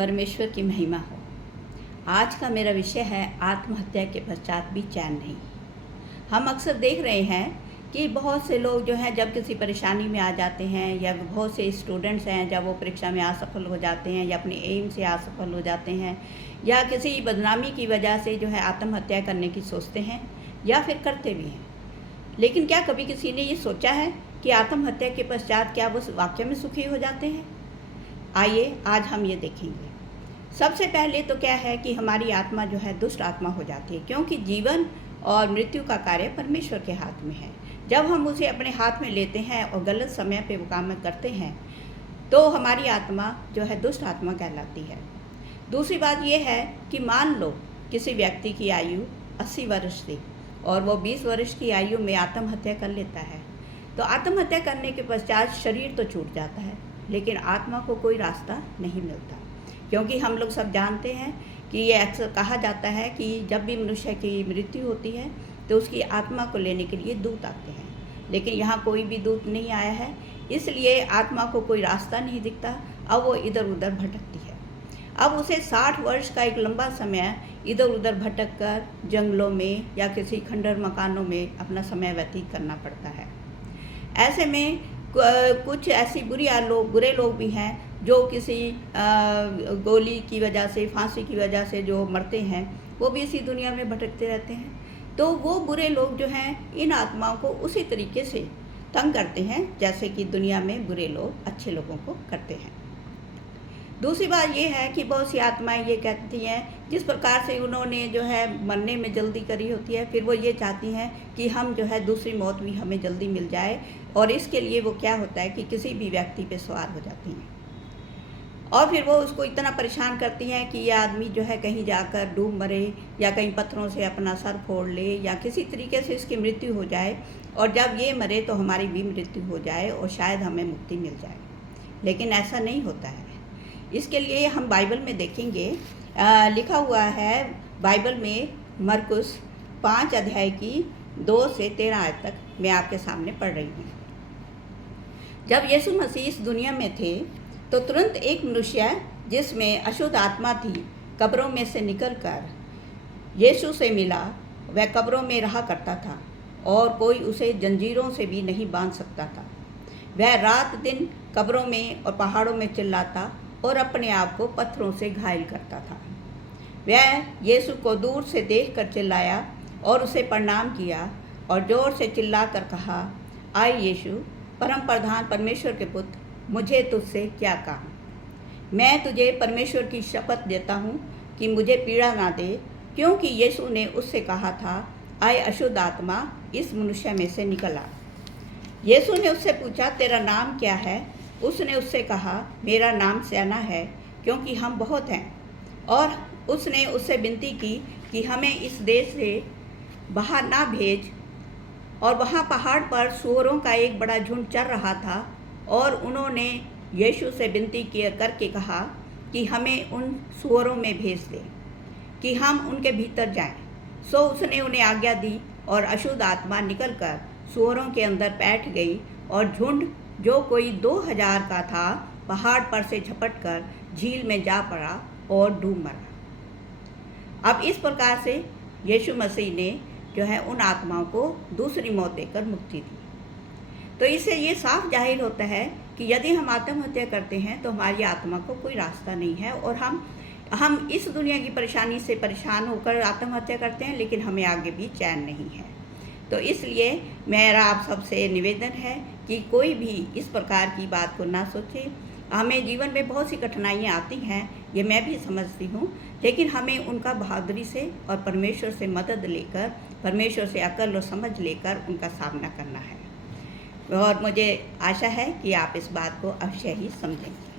परमेश्वर की महिमा हो। आज का मेरा विषय है आत्महत्या के पश्चात भी चैन नहीं। हम अक्सर देख रहे हैं कि बहुत से लोग जो हैं जब किसी परेशानी में आ जाते हैं, या बहुत से स्टूडेंट्स हैं जब वो परीक्षा में असफल हो जाते हैं या अपने एम से असफल हो जाते हैं, या किसी बदनामी की वजह से जो है आत्महत्या करने की सोचते हैं या फिर करते भी हैं। लेकिन क्या कभी किसी ने ये सोचा है कि आत्महत्या के पश्चात क्या वो वाकई में सुखी हो जाते हैं? आइए आज हम ये देखेंगे। सबसे पहले तो क्या है कि हमारी आत्मा जो है दुष्ट आत्मा हो जाती है, क्योंकि जीवन और मृत्यु का कार्य परमेश्वर के हाथ में है। जब हम उसे अपने हाथ में लेते हैं और गलत समय पे वो काम करते हैं तो हमारी आत्मा जो है दुष्ट आत्मा कहलाती है। दूसरी बात यह है कि मान लो किसी व्यक्ति की आयु 80 वर्ष थी और वो 20 वर्ष की आयु में आत्महत्या कर लेता है, तो आत्महत्या करने के पश्चात शरीर तो छूट जाता है लेकिन आत्मा को कोई रास्ता नहीं मिलता। क्योंकि हम लोग सब जानते हैं कि ये अक्सर कहा जाता है कि जब भी मनुष्य की मृत्यु होती है तो उसकी आत्मा को लेने के लिए दूत आते हैं, लेकिन यहाँ कोई भी दूत नहीं आया है, इसलिए आत्मा को कोई रास्ता नहीं दिखता। अब वो इधर उधर भटकती है। अब उसे 60 वर्ष का एक लंबा समय इधर उधर भटक कर जंगलों में या किसी खंडर मकानों में अपना समय व्यतीत करना पड़ता है। ऐसे में कुछ ऐसी बुरे लोग भी हैं जो किसी गोली की वजह से, फांसी की वजह से जो मरते हैं, वो भी इसी दुनिया में भटकते रहते हैं। तो वो बुरे लोग जो हैं इन आत्माओं को उसी तरीके से तंग करते हैं जैसे कि दुनिया में बुरे लोग अच्छे लोगों को करते हैं। दूसरी बात ये है कि बहुत सी आत्माएं ये कहती हैं, जिस प्रकार से उन्होंने जो है मरने में जल्दी करी होती है, फिर वो ये चाहती हैं कि हम जो है दूसरी मौत भी हमें जल्दी मिल जाए, और इसके लिए वो क्या होता है कि किसी भी व्यक्ति पे सवार हो जाती हैं और फिर वो उसको इतना परेशान करती हैं कि ये आदमी जो है कहीं जाकर डूब मरे या कहीं पत्थरों से अपना सर फोड़ ले या किसी तरीके से इसकी मृत्यु हो जाए, और जब ये मरे तो हमारी भी मृत्यु हो जाए और शायद हमें मुक्ति मिल जाए। लेकिन ऐसा नहीं होता है। इसके लिए हम बाइबल में देखेंगे, लिखा हुआ है बाइबल में मरकुस 5 अध्याय की 2 से 13 आयत तक मैं आपके सामने पढ़ रही हूँ। जब यीशु मसीह इस दुनिया में थे तो तुरंत एक मनुष्य जिसमें अशुद्ध आत्मा थी कब्रों में से निकलकर यीशु से मिला। वह कब्रों में रहा करता था और कोई उसे जंजीरों से भी नहीं बांध सकता था। वह रात दिन कब्रों में और पहाड़ों में चिल्लाता और अपने आप को पत्थरों से घायल करता था। वह यीशु को दूर से देखकर चिल्लाया और उसे प्रणाम किया और जोर से चिल्लाकर कहा, आए यीशु, परम प्रधान परमेश्वर के पुत्र, मुझे तुझसे क्या काम? मैं तुझे परमेश्वर की शपथ देता हूँ कि मुझे पीड़ा ना दे। क्योंकि यीशु ने उससे कहा था, आए अशुद्ध आत्मा, इस मनुष्य में से निकल आ। यीशु ने उससे पूछा, तेरा नाम क्या है? उसने उससे कहा, मेरा नाम सैना है, क्योंकि हम बहुत हैं। और उसने उससे विनती की कि हमें इस देश से बाहर ना भेज। और वहाँ पहाड़ पर सूअरों का एक बड़ा झुंड चर रहा था और उन्होंने यीशु से विनती करके कहा कि हमें उन सूअरों में भेज दे कि हम उनके भीतर जाएं। सो उसने उन्हें आज्ञा दी और अशुद्ध आत्मा निकलकर सूअरों के अंदर बैठ गई और झुंड जो कोई 2000 का था पहाड़ पर से झपटकर झील में जा पड़ा और डूब मरा। अब इस प्रकार से यीशु मसीह ने जो है उन आत्माओं को दूसरी मौत देकर मुक्ति दी। तो इससे ये साफ जाहिर होता है कि यदि हम आत्महत्या करते हैं तो हमारी आत्मा को कोई रास्ता नहीं है और हम इस दुनिया की परेशानी से परेशान होकर आत्महत्या करते हैं, लेकिन हमें आगे भी चैन नहीं है। तो इसलिए मेरा आप सबसे निवेदन है कि कोई भी इस प्रकार की बात को ना सोचे। हमें जीवन में बहुत सी कठिनाइयाँ आती हैं, ये मैं भी समझती हूँ, लेकिन हमें उनका बहादुरी से और परमेश्वर से मदद लेकर, परमेश्वर से अकल और समझ लेकर उनका सामना करना है। और मुझे आशा है कि आप इस बात को अवश्य ही समझेंगे।